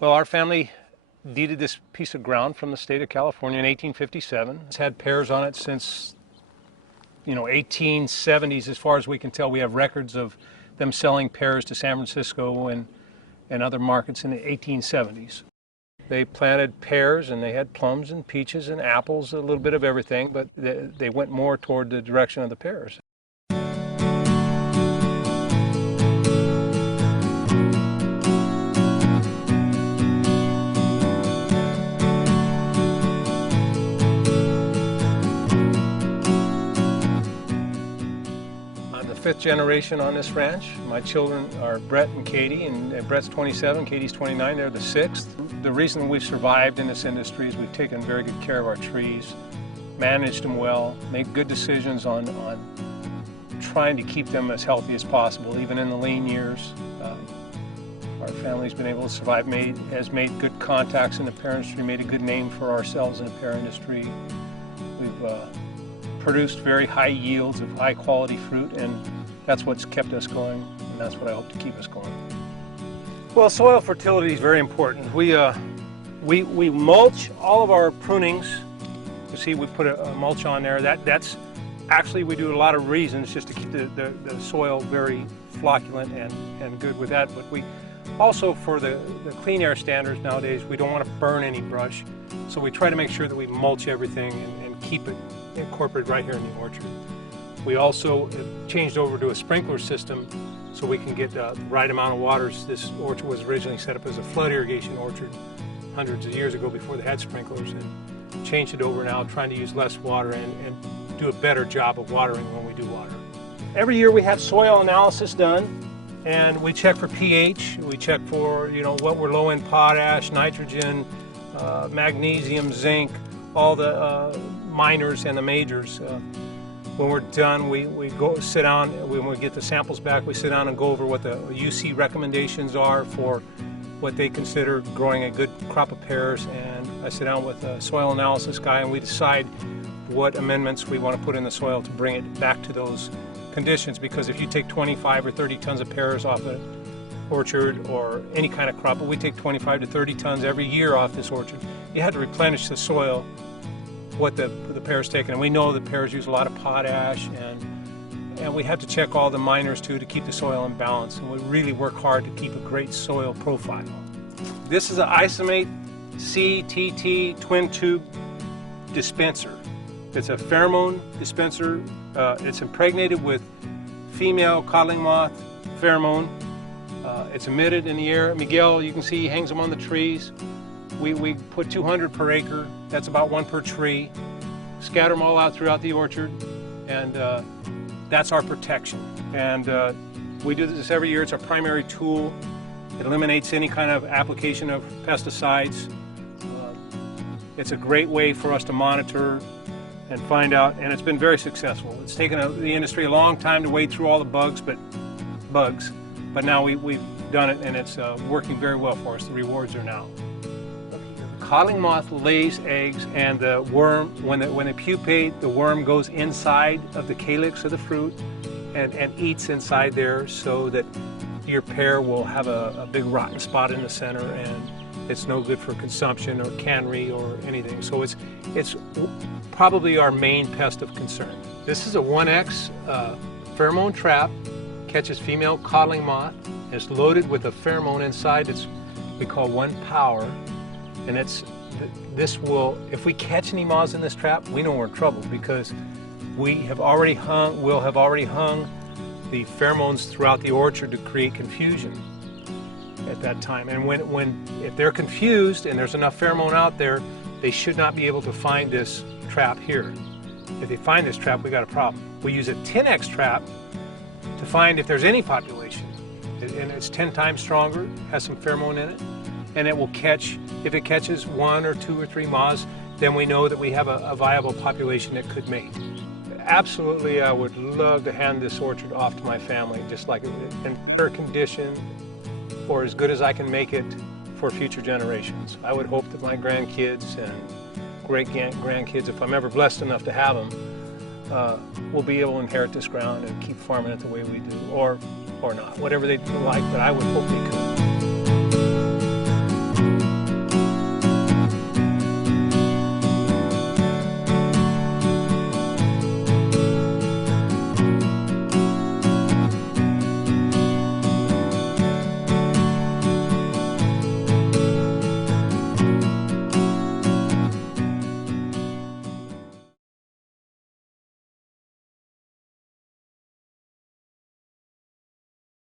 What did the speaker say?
Well, our family deeded this piece of ground from the state of California in 1857. It's had pears on it since, 1870s. As far as we can tell, we have records of them selling pears to San Francisco and other markets in the 1870s. They planted pears and they had plums and peaches and apples, a little bit of everything, but they went more toward the direction of the pears. Fifth generation on this ranch. My children are Brett and Katie, and Brett's 27, Katie's 29, they're the sixth. The reason we've survived in this industry is we've taken very good care of our trees, managed them well, made good decisions on trying to keep them as healthy as possible, even in the lean years. Our family's been able to survive, has made good contacts in the pear industry, made a good name for ourselves in the pear industry. We've produced very high yields of high quality fruit, and that's what's kept us going, and that's what I hope to keep us going. Well, soil fertility is very important. We mulch all of our prunings. You see, we put a mulch on there. That's actually, we do a lot of reasons just to keep the soil very flocculent and good with that. But we also, for the clean air standards nowadays, we don't want to burn any brush, so we try to make sure that we mulch everything and keep it incorporated right here in the orchard. We also changed over to a sprinkler system so we can get the right amount of waters. This orchard was originally set up as a flood irrigation orchard hundreds of years ago before they had sprinklers, and changed it over now, trying to use less water and do a better job of watering when we do water. Every year we have soil analysis done, and we check for pH, we check for what we're low in: potash, nitrogen, magnesium, zinc, all the minors and the majors. When we're done, we go sit down. When we get the samples back, we sit down and go over what the UC recommendations are for what they consider growing a good crop of pears. And I sit down with a soil analysis guy, and we decide what amendments we want to put in the soil to bring it back to those conditions. Because if you take 25 or 30 tons of pears off an orchard or any kind of crop, but we take 25 to 30 tons every year off this orchard, you have to replenish the soil what the pears taken. And we know the pears use a lot of potash, and we have to check all the minors too to keep the soil in balance. And we really work hard to keep a great soil profile. This is an Isomate CTT twin tube dispenser. It's a pheromone dispenser. It's impregnated with female codling moth pheromone. It's emitted in the air. Miguel, you can see, he hangs them on the trees. We put 200 per acre. That's about one per tree. Scatter them all out throughout the orchard, and that's our protection. And we do this every year. It's our primary tool. It eliminates any kind of application of pesticides. It's a great way for us to monitor and find out, and it's been very successful. It's taken the industry a long time to wade through all the bugs, but now we've done it, and it's working very well for us. The rewards are now. Codling moth lays eggs, and the worm, when they pupate, the worm goes inside of the calyx of the fruit and eats inside there, so that your pear will have a big rotten spot in the center, and it's no good for consumption or cannery or anything. So it's probably our main pest of concern. This is a 1X pheromone trap, catches female codling moth. It's loaded with a pheromone inside. We call 1-Power. And this will, if we catch any moths in this trap, we know we're in trouble, because we'll have already hung the pheromones throughout the orchard to create confusion at that time. And if they're confused and there's enough pheromone out there, they should not be able to find this trap here. If they find this trap, we got a problem. We use a 10X trap to find if there's any population. And it's 10 times stronger, has some pheromone in it. And it will catch, if it catches 1 or 2 or 3 moths, then we know that we have a viable population that could mate. Absolutely, I would love to hand this orchard off to my family, just like in better condition, or as good as I can make it for future generations. I would hope that my grandkids and great-grandkids, if I'm ever blessed enough to have them, will be able to inherit this ground and keep farming it the way we do, or not, whatever they like, but I would hope they could.